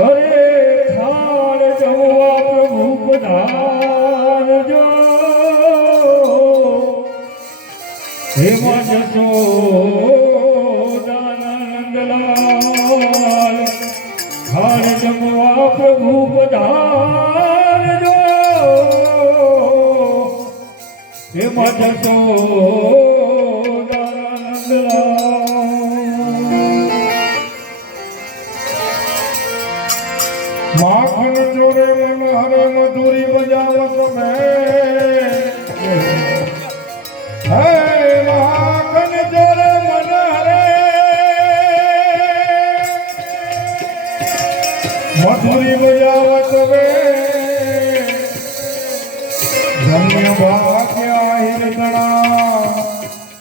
અરે થાળ જમવા પ્રભુ પધારજો હેમાં જશોદાનંદલાલ થાળ જમવા પ્રભુ પધારજો હેમાં જશોદાનંદલાલ માખણ ચોરે મન હરે મધુરી બજાવત મેં હે માખણ ચોરે મન હરે મધુરી બજાવત મેં ધન્ય ભાગ્યા હિરદણા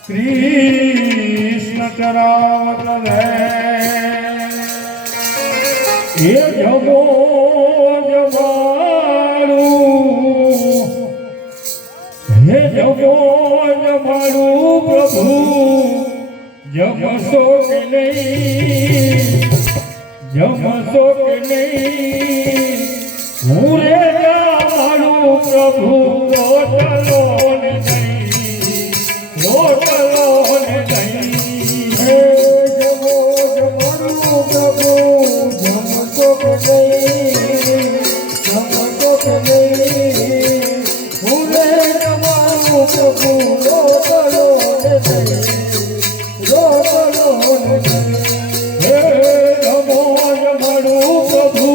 કૃષ્ણ ચરાવત મેં એ જમો જમાડું હે જમો જમાડું પ્રભુ જમશો કે નહીં જમશો કે નહીં હું રે જમાડું પ્રભુ રોટલો ને નહીં રોટલો ને નહીં હે જમો જમાડું પ્રભુ જમશો કે નહીં જમશો કે નહીં હું રે જમાડું પ્રભુ રોટલો ને નહીં રોટલો ને નહીં હે જમો જમાડું પ્રભુ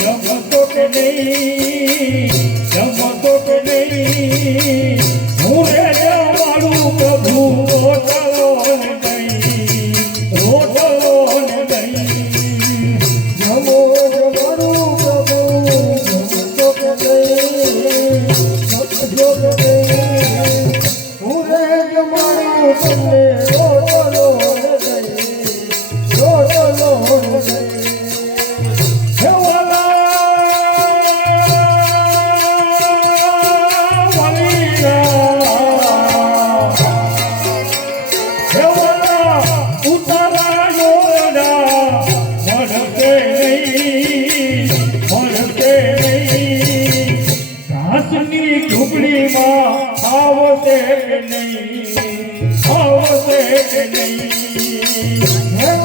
જમશો કે નહીં જમશો કે નહીં હું રે જમાડું પ્રભુ રોટલો ને નહીં રોટલો ને નહીં જમો જમાડું પ્રભુ જમશો કે નહીં જમશો કે નહીં હું રે જમાડું તમને રોટલો ને નહીં રોટલો ને નહીં હે આવશે કે નહીં આવશે કે નહીં હે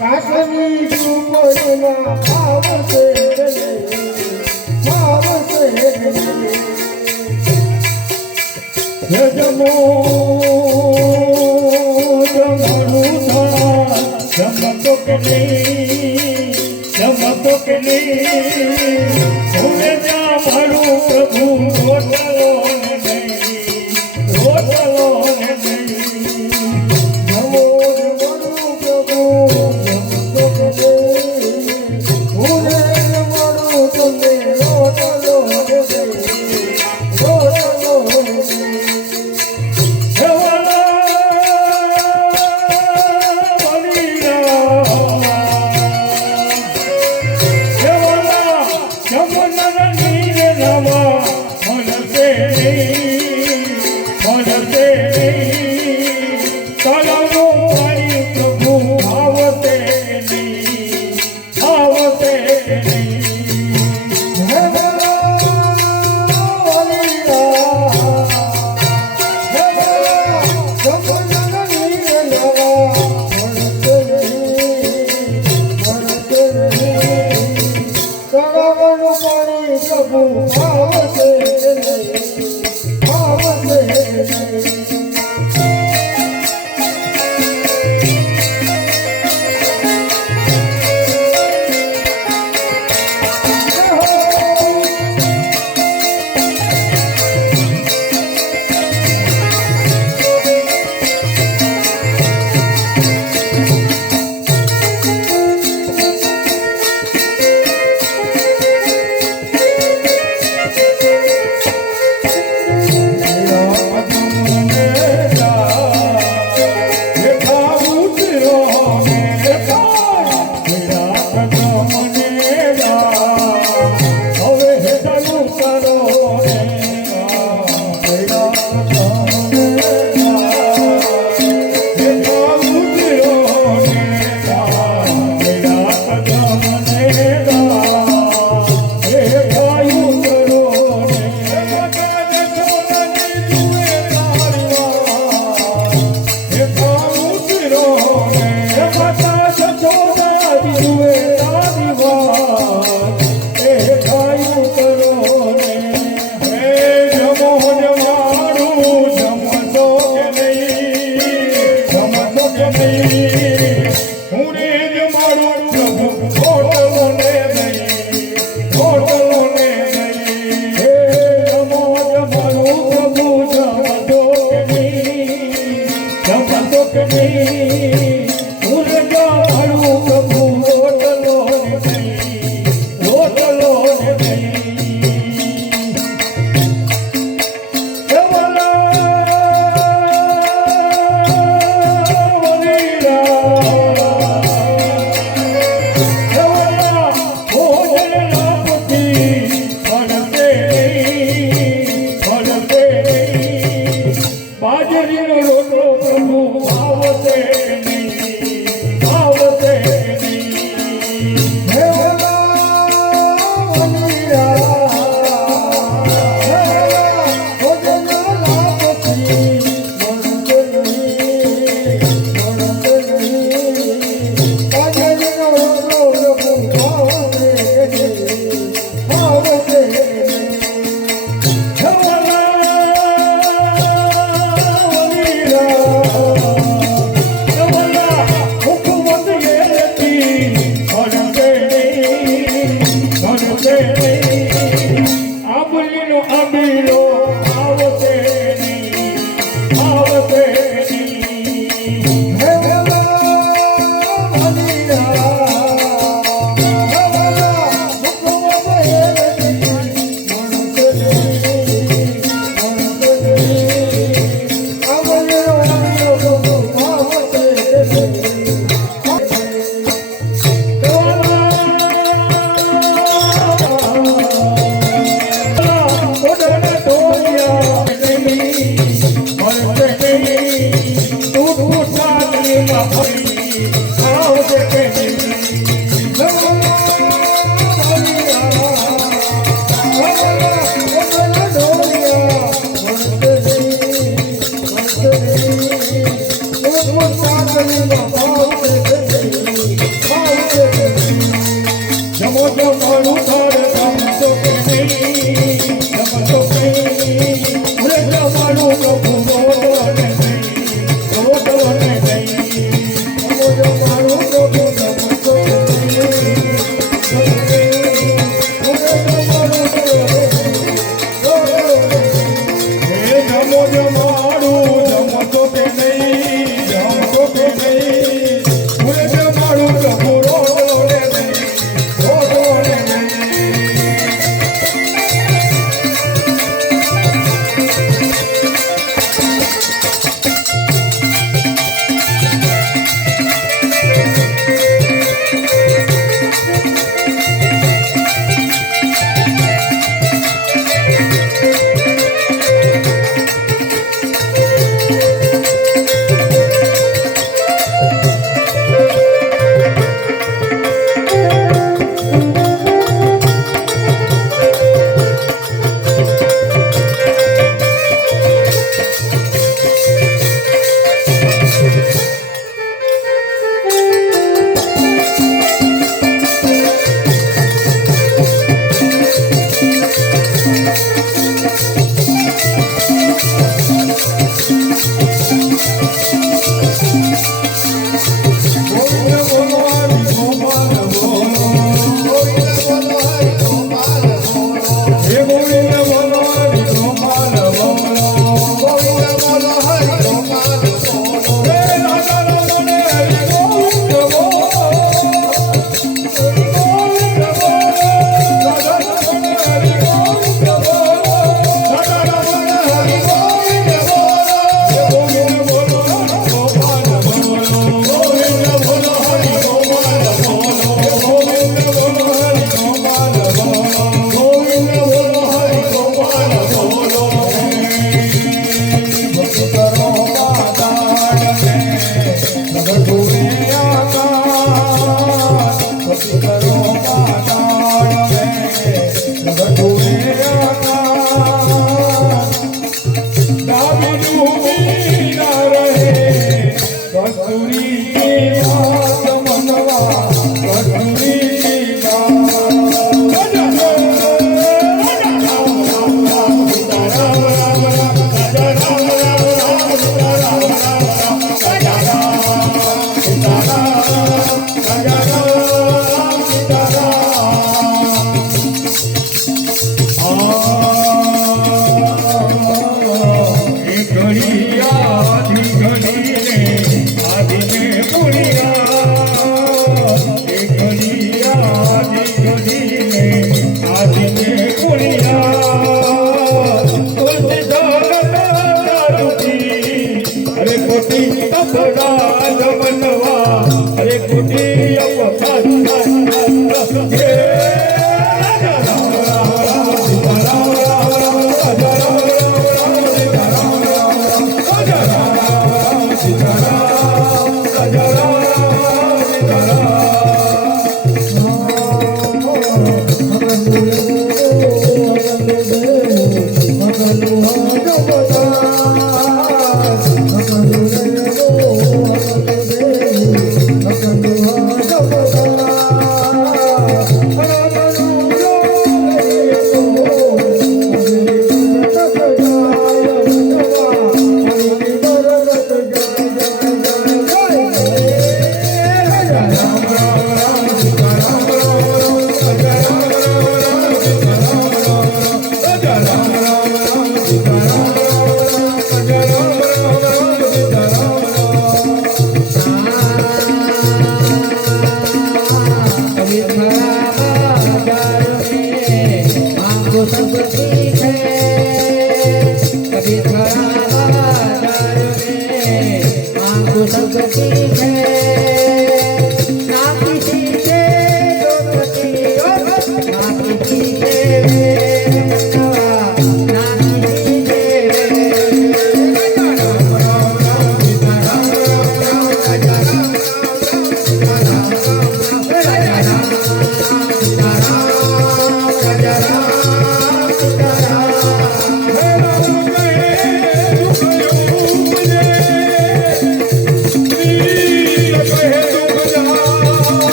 કાશની ઝૂંપડીમાં આવશે કે નહીં આવશે કે નહીં હે જમો જમાડું થાળ જમતો કે નહીં જમતો કે નહીં હું જમાડું પ્રભુ રોટલો ને નહીં રોટલો ને નહીં જમો જમાડું પ્રભુ જમતો કે નહીં હું જમાડું તમને રોટલો ને નહીં રોટલો ને નહીં Honor પ્રભુ હોટલો ને દઈ, હોટલો ને દઈ. હે જમો જમાડું પ્રભુ જમતો કે નહીં, જમતો કે નહીં. હું જમાડું પ્રભુ હોટલો ને દઈ, હોટલો ને દઈ. બાજરીનો રોટલો પ્રભુ ભાવશે નહીં, ભાવશે નહીં. હે અબીલો આવશે નહીં, આવશે નહીં. હે જમો જમાડું ઘર જમતો કે નહીં, જમતો કે નહીં. હું જમાડું પ્રભુ રોટલો ને દઈ, રોટલો ને દઈ. જમો જમાડું પ્રભુ જમતો કે નહીં, હે જમો જમાડું જમતો કે નહીં, જમતો કે નહીં. હું જમાડું પ્રભુ રોટલો ને દઈ, રોટલો ને દઈ. Jaya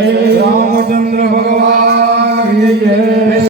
રામચંદ્ર ભગવાન કી જય